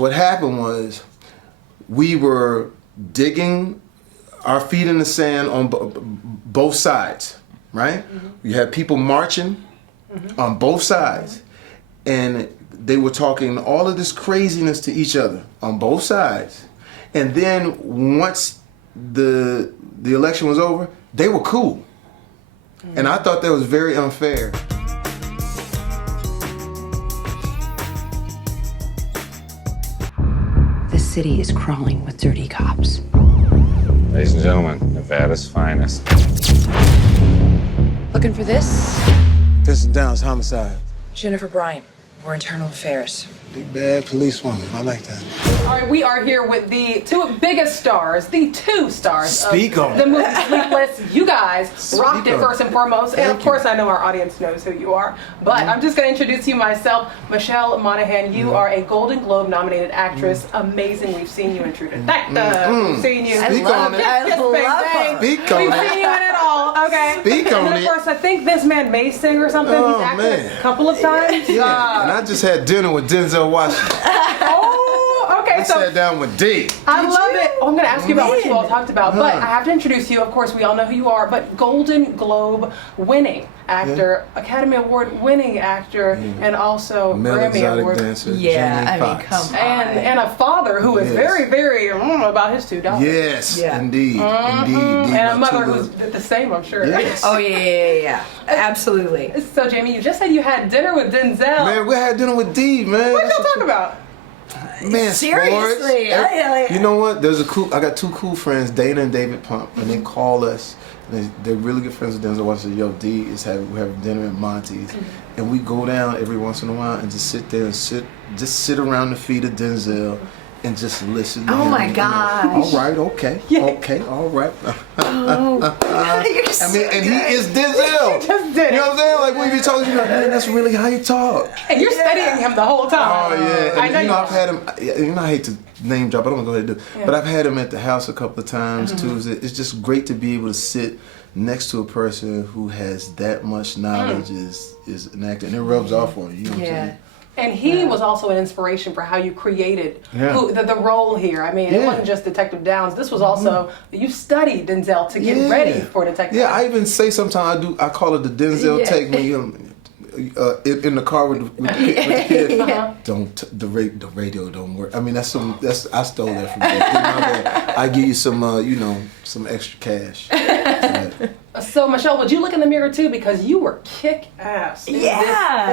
what happened was we were digging our feet in the sand on both sides, right? You had people marching on both sides, and they were talking all of this craziness to each other on both sides. And then once the election was over, they were cool. And I thought that was very unfair. The city is crawling with dirty cops. Ladies and gentlemen, Nevada's finest. Looking for this? Vincent Downs, homicide. Jennifer Bryant. We're internal affairs. Big bad policewoman. I like that. All right, we are here with the two biggest stars, the two stars Speak of on the it. movie Sleepless. You guys rocked it on first it. and foremost. And of course, I know our audience knows who you are. But I'm just going to introduce you myself. Michelle Monaghan, you are a Golden Globe nominated actress. Amazing. We've seen you in True Detective. We've seen you. Speak on it. Yes, love bang, her. bang. Speak on We've it. seen you in it all. Okay. Speak on and then, it. of course, I think this man may sing or something. Oh, He's acted man. a couple of times. Yeah, and I just had dinner with Denzel Washington. Oh, okay. I sat down with D. I love it. Oh, I'm going to ask you about what you all talked about, but Huh. I have to introduce you. Of course, we all know who you are, but Golden Globe winning actor, Academy Award winning actor, and also Male Grammy exotic Award. dancer. Yeah, Jamie I mean, Foxx. come on. And a father who is Yes. very, very about his two daughters. Yes, Yeah. indeed, indeed. And a My mother two who's the same, I'm sure. Yes. Oh, yeah. Absolutely. So, Jamie, you just said you had dinner with Denzel. Man, we had dinner with D, man. What did y'all talk about? Man, Seriously, sports. You know what? I got two cool friends, Dana and David Pump, and they call us. And they're really good friends with Denzel Washington. Yo, D we're having dinner at Monty's, and we go down every once in a while and just sit there and sit around the feet of Denzel. And just listen to Oh him, my you know. gosh. All right, okay, Yeah. okay, all right. You're so I mean, and he good. is Denzel. Just did it. You know what I'm saying? Like when you be talking, you're like, man, that's really how you talk. And you're studying him the whole Oh time. yeah, I and, know you know you I've had him. You know I hate to name drop. I don't want to go ahead and do it, but I've had him at the house a couple of times too. It's just great to be able to sit next to a person who has that much knowledge is an actor, and it rubs off on you. You know what I'm saying? And he was also an inspiration for how you created the role here. I mean, it wasn't just Detective Downs. This was also, you studied Denzel to get ready for Detective Downs. Yeah, I even say sometimes I call it the Denzel take when you in the car with the kid. Don't the radio don't work. I mean I stole that from you. I give you some some extra cash. So Michelle, would you look in the mirror too, because you were kick ass in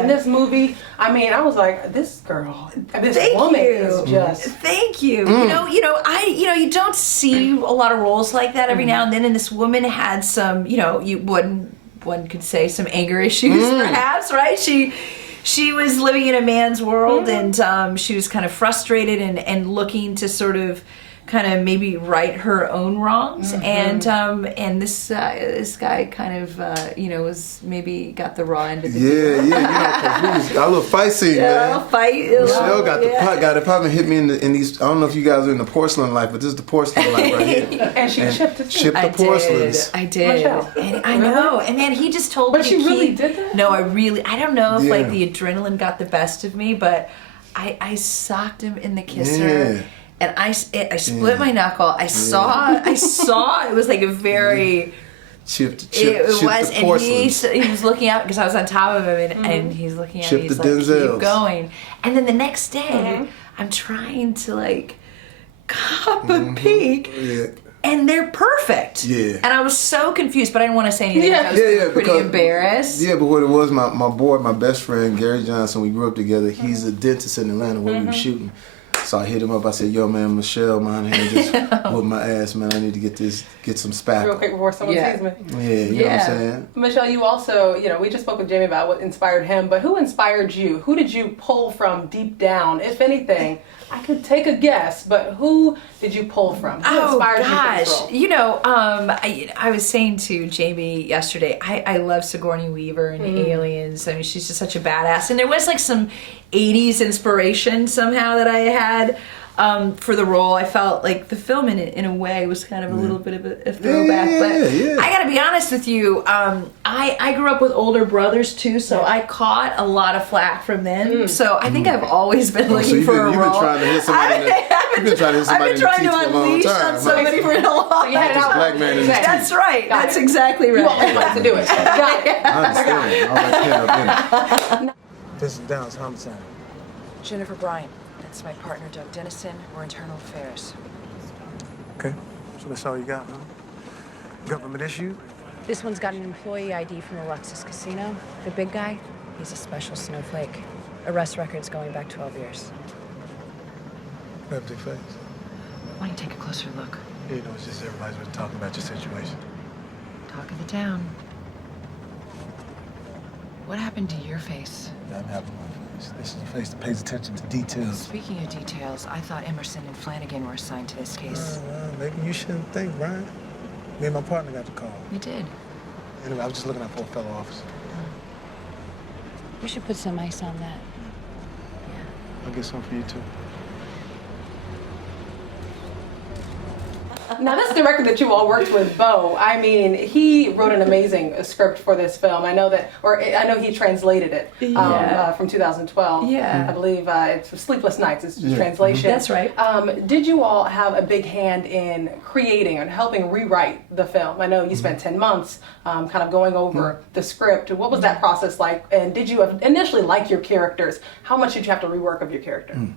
this movie? I mean, I was like, this girl, this woman is just. Thank you. You don't see a lot of roles like that every now and then, and this woman had some, one could say some anger issues, perhaps, right? She was living in a man's world, and she was kind of frustrated and looking to sort of kind of maybe right her own wrongs, and this guy kind of was maybe got the raw end of the deal. Cause got a little fight scene, man. A fight. Michelle got the pot and hit me in these. I don't know if you guys are in the porcelain life, but this is the porcelain life right here. And she chipped it too. Chipped the porcelains. I did. Michelle. And I know. And then he just told me But to she really keep- did that? No, I don't know if like the adrenaline got the best of me, but I socked him in the kisser. Yeah. And I split my knuckle. I saw it was like a very Chipped it was, the and porcelain. he was looking out because I was on top of him, and he's looking at me. Chipped He's the like, Denzels. keep going. And then the next day, I'm trying to like cop a peek, and they're perfect. Yeah. And I was so confused, but I didn't want to say anything. Yeah. I was pretty because- embarrassed. Yeah, but what it was, my best friend Gary Johnson, we grew up together. He's a dentist in Atlanta where we were shooting. So I hit him up. I said, "Yo, man, Michelle Monaghan just whooped my ass, man. I need to get some spackle." Real quick before someone sees me. Yeah, you know what I'm saying? Michelle, you also, we just spoke with Jamie about what inspired him, but who inspired you? Who did you pull from deep down, if anything? I could take a guess, but who did you pull from? Who inspired you for this role? I was saying to Jamie yesterday, I love Sigourney Weaver and Aliens. I mean, she's just such a badass. And there was like some 80s inspiration somehow that I had. for the role. I felt like the film in a way was kind of a little bit of a throwback. But I gotta be honest with you, I grew up with older brothers too, so I caught a lot of flack from them. So I think I've always been looking for a role. You've been trying to hit somebody I've been trying to unleash on somebody for a long time. You had an black man in the That's right. That's exactly right. You always like to do it. Got it. I understand. I'll let Ken up This is Downs Homicide. Jennifer Bryant. That's my partner, Doug Dennison. We're internal affairs. Okay, so that's all you got, huh? Government issue? This one's got an employee ID from the Luxus Casino. The big guy, he's a special snowflake. Arrest records going back 12 years. Empty face. Why don't you take a closer look? You know, it's just everybody's been talking about your situation. Talk of the town. What happened to your face? I'm happy with my face. This is a face that pays attention to details. Speaking of details, I thought Emerson and Flanagan were assigned to this case. Maybe you shouldn't think, Brian. Me and my partner got the call. You did. Anyway, I was just looking out for a fellow officer. We should put some ice on that. I'll get some for you, too. Now, this director that you all worked with, Bo, I mean, he wrote an amazing script for this film. I know he translated it from 2012. Yeah. I believe it's Sleepless Nights is the translation. That's right. Did you all have a big hand in creating and helping rewrite the film? I know you spent 10 months kind of going over the script. What was that process like? And did you initially like your characters? How much did you have to rework of your character?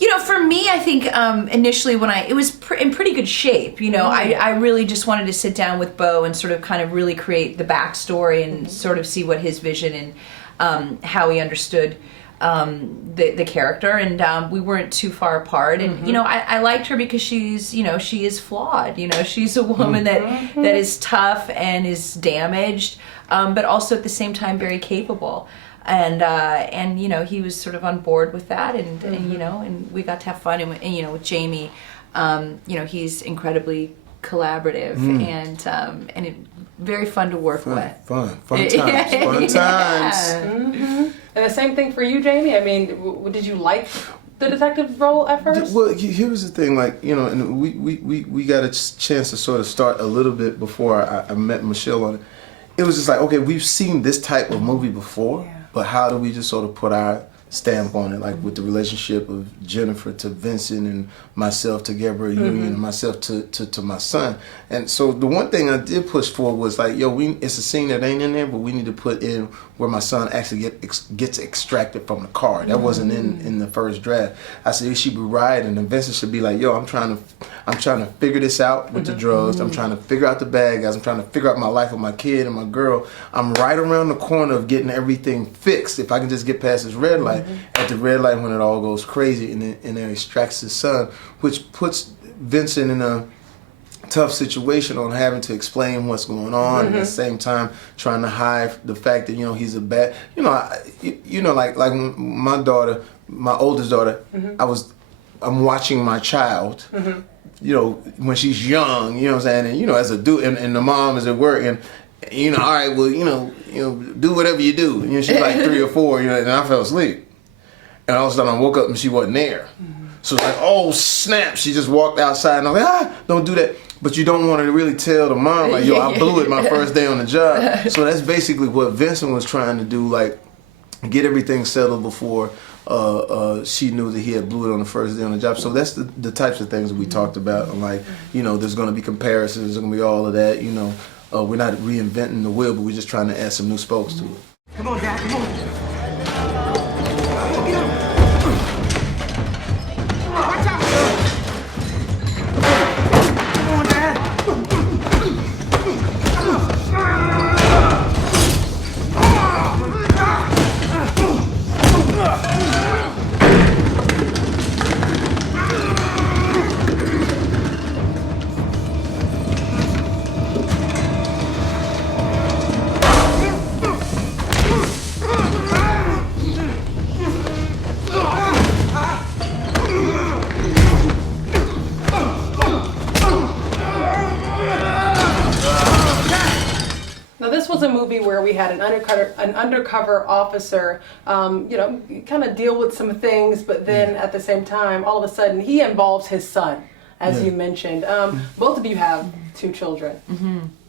You know, for me, I think initially when it was in pretty good shape. You know, I really just wanted to sit down with Bo and sort of kind of really create the backstory and sort of see what his vision and how he understood the character. And we weren't too far apart. And, you know, I liked her because she's, you know, she is flawed. You know, she's a woman that is tough and is damaged, but also at the same time very capable. And you know, he was sort of on board with that, and you know, and we got to have fun. And you know, with Jamie, you know, he's incredibly collaborative and very fun to work with. Fun times. And the same thing for you, Jamie. I mean, did you like the detective role at first? Well, here was the thing, like, you know, and we got a chance to sort of start a little bit before I met Michelle on it. It was just like, okay, we've seen this type of movie before. But how do we just sort of put our stamp on it, like with the relationship of Jennifer to Vincent and myself to Gabrielle Union and myself to my son. And so the one thing I did push for was like, yo, it's a scene that ain't in there, but we need to put in where my son actually gets extracted from the car. That wasn't in the first draft. I said he should be riding, and Vincent should be like, yo, I'm trying to figure this out with the drugs. I'm trying to figure out the bad guys. I'm trying to figure out my life with my kid and my girl. I'm right around the corner of getting everything fixed. If I can just get past this red light, at the red light when it all goes crazy and then extracts his son, which puts Vincent in a tough situation on having to explain what's going on and at the same time trying to hide the fact that, you know, he's a bad, like my daughter, my oldest daughter, I'm watching my child, you know, when she's young, you know what I'm saying, and, you know, as a dude, and the mom is at work, and, you know, all right, well, you know, do whatever you do. You know, she's like 3 or 4, you know, and I fell asleep. And all of a sudden I woke up and she wasn't there. So it's like, oh, snap. She just walked outside and I'm like, don't do that. But you don't want to really tell the mom, like, yo, I blew it my first day on the job. So that's basically what Vincent was trying to do, like, get everything settled before she knew that he had blew it on the first day on the job. So that's the types of things that we talked about. Like, you know, there's going to be comparisons, there's going to be all of that, you know. We're not reinventing the wheel, but we're just trying to add some new spokes to it. Come on, Dad, come on. movie where we had an undercover officer, kind of deal with some things, but then at the same time, all of a sudden, he involves his son, as you mentioned. Both of you have 2 children.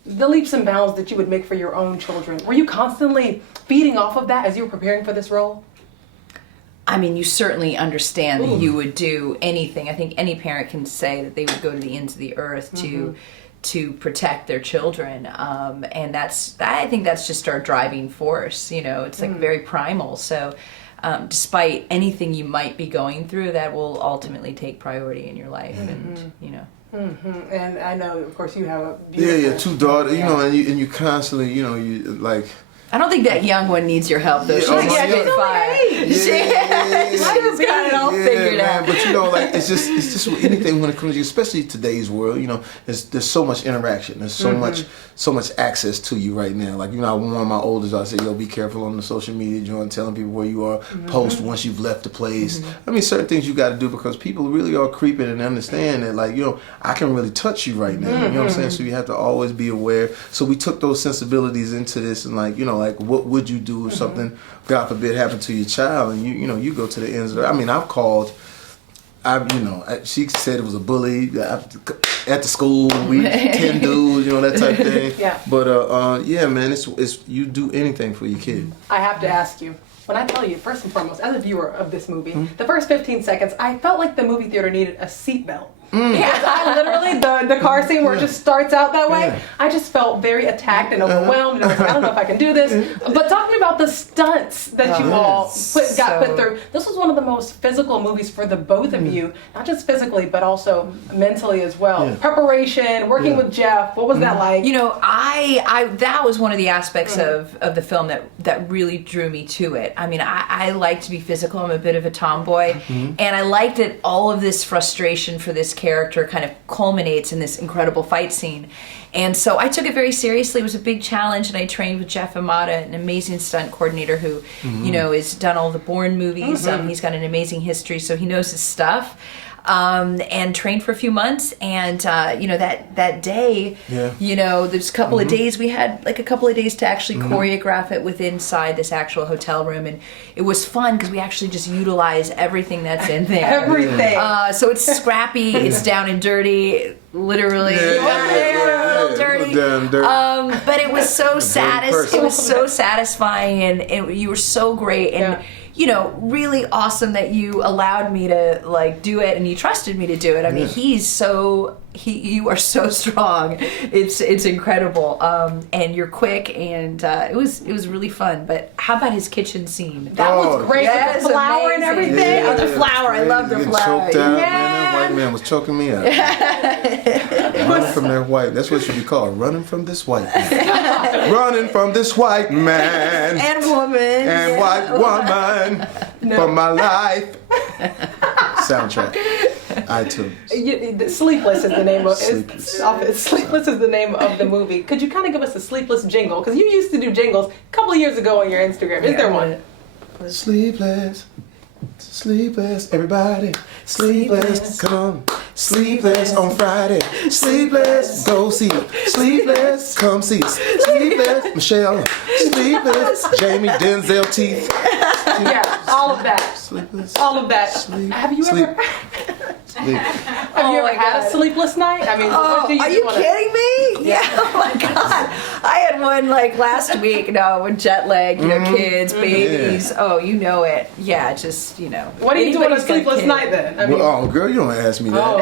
The leaps and bounds that you would make for your own children, were you constantly feeding off of that as you were preparing for this role? I mean, you certainly understand that you would do anything. I think any parent can say that they would go to the ends of the earth to protect their children, and I think that's just our driving force. It's like very primal. So, despite anything you might be going through, that will ultimately take priority in your life, and And I know, of course, you have a beautiful... Yeah, 2 daughters, and you constantly, you like... I don't think that young one needs your help, though. Yeah, She's oh my she's God. fine. She's got it all figured out. But it's just anything when it comes to, especially today's world, there's so much interaction. There's so much access to you right now. Like, I warn my oldest, I say, yo, be careful on the social media, John, telling people where you are, post once you've left the place. I mean, certain things you got to do because people really are creeping and understand that, like, I can really touch you right now. You know what I'm saying? So you have to always be aware. So we took those sensibilities into this and, like, like, what would you do if something, God forbid, happened to your child, and you go to the ends of it. I mean, I've called. She said it was a bully at the school. We 10 dudes, that type of thing. Yeah. But man, it's you do anything for your kid. I have to ask you, when I tell you, first and foremost, as a viewer of this movie, the first 15 seconds, I felt like the movie theater needed a seatbelt. Because I literally, the car scene where it just starts out that way, I just felt very attacked and overwhelmed. And I was like, I don't know if I can do this. But talk to me about the stunts that you all got put through. This was one of the most physical movies for the both of you, not just physically, but also mentally as well. Yeah. Preparation, working with Jeff, what was that like? I that was one of the aspects of the film that really drew me to it. I mean, I like to be physical. I'm a bit of a tomboy. And I liked that all of this frustration for this character kind of culminates in this incredible fight scene. And so I took it very seriously. It was a big challenge, and I trained with Jeff Amata, an amazing stunt coordinator who, has done all the Bourne movies. He's got an amazing history, so he knows his stuff. And trained for a few months, and that day, there's a couple of days, we had like a couple of days to actually choreograph it inside this actual hotel room, and it was fun because we actually just utilize everything that's in there. Everything. So it's scrappy, it's down and dirty, literally. A little dirty. But it was so satisfying, and you were so great, and really awesome that you allowed me to like do it, and you trusted me to do it. I mean, you are so strong. It's incredible. And you're quick, and it was really fun. But how about his kitchen scene? That was great. With the flour and everything. Yeah, the flour. I love the flour. Choked out, man. That white man was choking me out. Running from that white. That's what should be called. Running from this white man. Running from this white man. And woman. And white woman. From my life. Soundtrack. iTunes. Sleepless is the name of Sleepless. Sleepless is the name of the movie. Could you kind of give us a Sleepless jingle? Because you used to do jingles a couple of years ago on your Instagram. Is there one? Sleepless. Sleepless, everybody. Sleepless, come on. Sleepless on Friday. Sleepless, go see it. Sleepless, come see it. Sleepless, Michelle. Sleepless, Jamie, Denzel, Teeth. Yeah, all of that. Sleepless. All of that. Sleep. Have you Sleep. ever? Sleep. Have you ever my had God. a sleepless night? I mean, what do Are you wanna- kidding me? Yeah. Oh my God. I had one like last week. With jet lag, kids, babies. Yeah. Oh, you know it. Yeah, just What do you do on a anybody's got sleepless kids. night then? I mean, Well, girl, you don't ask me that. Oh.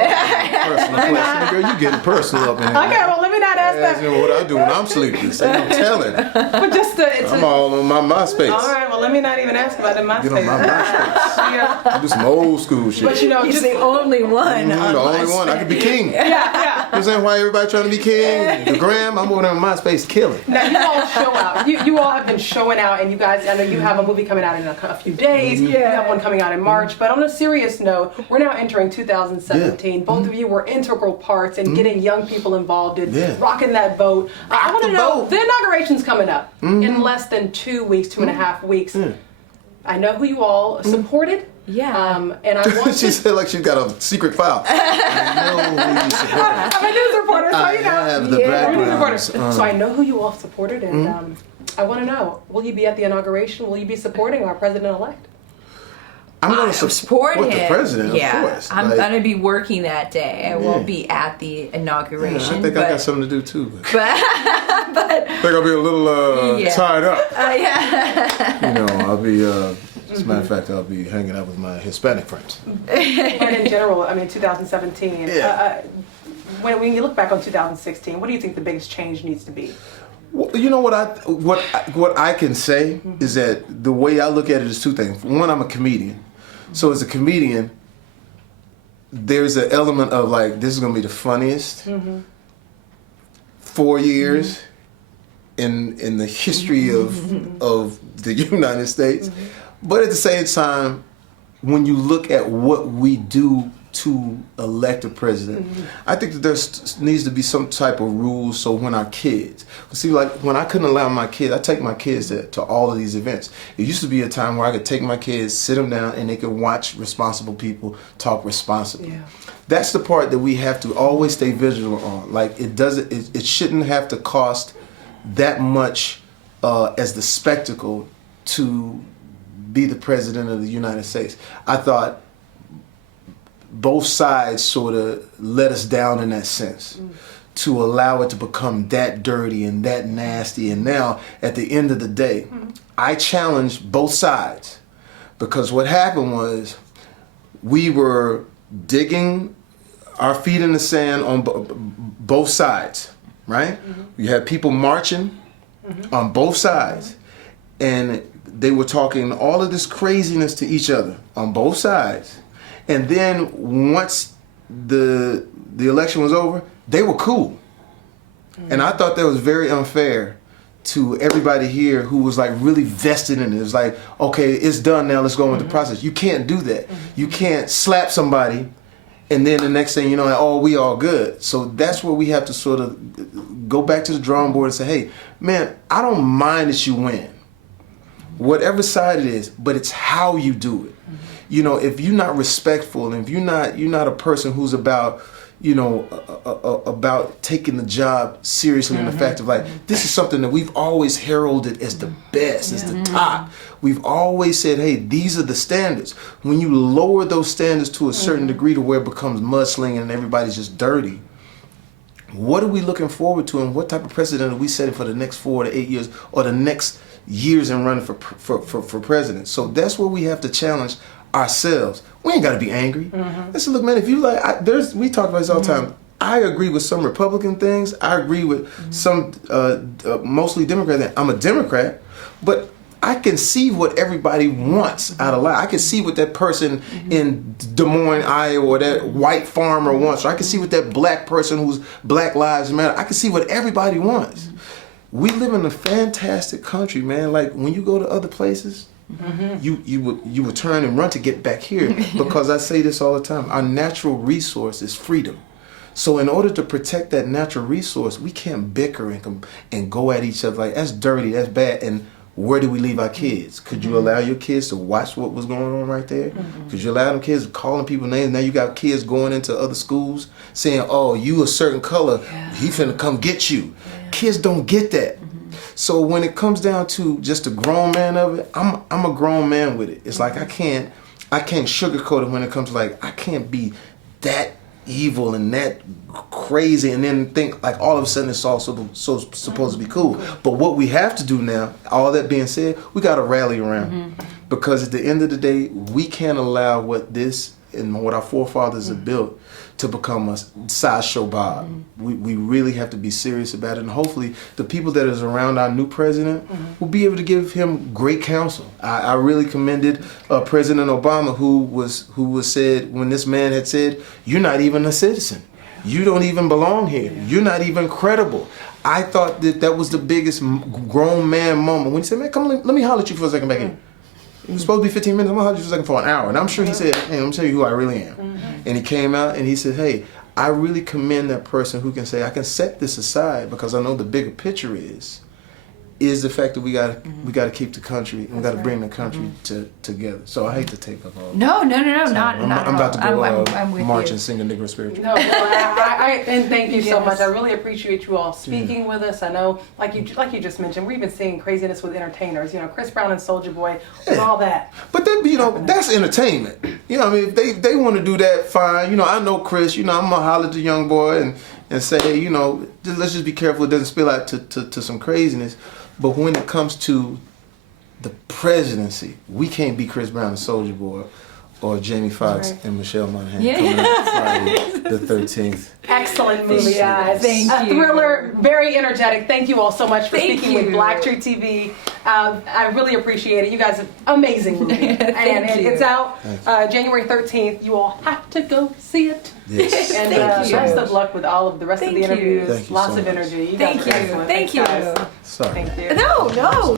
Personal question. Girl, you getting personal up in here. okay, well, let me not ask Ask that. me what I do when I'm sleepless. Ain't no telling. But just it's I'm all on my MySpace. all right. Well, let me not even ask about it in my Get on my MySpace. Yeah. Do some old school shit. But He's just the only one. I'm on the only my one. I could be king. You know yeah. what I'm saying? Why everybody trying to be king? The gram, I'm over there on MySpace killing. Now you all show out. You all have been showing out, and you guys. I know you have a movie coming out in a few days. You have one coming out in March. But on a serious note, we're now entering 2017. Both of you were integral parts in getting young people involved in rocking that boat. I want to know boat. the inauguration's coming up in less than 2 weeks, 2.5 weeks. I know who you all supported. Yeah. And I want She to. said like she's got a secret file. I know who you support. I'm a news reporter, so I you know. have the We're news reporters. background. So I know who you all supported, and I want to know, will you be at the inauguration? Will you be supporting our president-elect? I'm going to support him. the president, yeah. of course. I'm Like, going to be working that day. I won't be at the yeah, inauguration. I think I got something to do too. But but I think I'll be a little Yeah. tied up. yeah. You know, I'll be, as a matter of fact, I'll be hanging out with my Hispanic friends. But in general, I mean, 2017, Yeah. when you look back on 2016, what do you think the biggest change needs to be? Well, you know what I can say is that the way I look at it is two things. One, I'm a comedian. So as a comedian, there's an element of like, this is going to be the funniest 4 years in the history of the United States. But at the same time, when you look at what we do to elect a president, I think that there needs to be some type of rules. So when our kids, see, like when I couldn't allow my kids, I take my kids to all of these events. It used to be a time where I could take my kids, sit them down, and they could watch responsible people talk responsibly. Yeah. That's the part that we have to always stay vigilant on. Like it shouldn't have to cost that much as the spectacle to be the president of the United States. I thought both sides sort of let us down in that sense to allow it to become that dirty and that nasty. And now, at the end of the day, I challenged both sides, because what happened was we were digging our feet in the sand on both sides, right? You had people marching on both sides, and they were talking all of this craziness to each other on both sides. And then once the election was over, they were cool. And I thought that was very unfair to everybody here who was like really vested in it. It was like, okay, it's done now, let's go with the process. You can't do that. You can't slap somebody and then the next thing you know, like, oh, we all good. So that's where we have to sort of go back to the drawing board and say, hey, man, I don't mind that you win, whatever side it is, but it's how you do it. You know, if you're not respectful, and if you're not a person who's about, you know, about taking the job seriously, and the fact of like, this is something that we've always heralded as the best, as the top. We've always said, hey, these are the standards. When you lower those standards to a certain degree to where it becomes mudslinging and everybody's just dirty, what are we looking forward to, and what type of precedent are we setting for the next 4 to 8 years, or the next years in running for president? So that's where we have to challenge ourselves. We ain't got to be angry. I said, look, man, if you like, we talk about this all the time. I agree with some Republican things. I agree with some mostly Democrat things. I'm a Democrat, but I can see what everybody wants out of life. I can see what that person in Des Moines, Iowa, or that white farmer wants. Or I can see what that black person who's Black Lives Matter. I can see what everybody wants. We live in a fantastic country, man. Like when you go to other places, you would turn and run to get back here, because I say this all the time. Our natural resource is freedom. So in order to protect that natural resource, we can't bicker and go at each other like, that's dirty, that's bad. And where do we leave our kids? Could you allow your kids to watch what was going on right there? Could you allow them kids calling people names? Now you got kids going into other schools saying, oh, you a certain color, he finna come get you. Kids don't get that. So when it comes down to just a grown man of it, I'm a grown man with it. It's like I can't sugarcoat it when it comes to like, I can't be that evil and that crazy and then think like all of a sudden it's all so supposed to be cool. But what we have to do now, all that being said, we got to rally around, because at the end of the day, we can't allow what this and what our forefathers have built to become a sideshow Bob. We really have to be serious about it, and hopefully the people that is around our new president will be able to give him great counsel. I really commended President Obama, who was said when this man had said, "You're not even a citizen. You don't even belong here. You're not even credible." I thought that was the biggest grown man moment when he said, "Man, come let me holler at you for a second back here." It was supposed to be 15 minutes. I'm gonna hold you for a second for an hour. And I'm sure he said, hey, I'm gonna tell you who I really am. And he came out and he said, hey, I really commend that person who can say, I can set this aside because I know the bigger picture is is the fact that we got to keep the country, and we got to bring the country together. So I hate to take up all. No, not I'm at about to all. go I'm with march you. and sing a Negro spiritual. No, and thank you so Yes. much. I really appreciate you all speaking with us. I know, like you just mentioned, we've been seeing craziness with entertainers. You know, Chris Brown and Soulja Boy, with all that. But that, that's entertainment. You know, I mean, if they want to do that, fine. You know, I know Chris. You know, I'm gonna holler at the young boy and say, hey, you know, let's just be careful it doesn't spill out to some craziness. But when it comes to the presidency, we can't be Chris Brown and Soulja Boy or Jamie Foxx and Michelle Monaghan coming out Friday the 13th. Excellent movie, guys. Thank you. Thriller, very energetic. Thank you all so much for Thank speaking with you. Black Tree TV. I really appreciate it. You guys are amazing movie. and you. it's out January 13th. You all have to go see it. Yes. And Thank you. best of luck with all of the rest of the Thank you. interviews. Thank you Lots so of much. energy. You Thank guys you. are excellent. Thank Thanks, you. guys. Sorry. Thank you. No.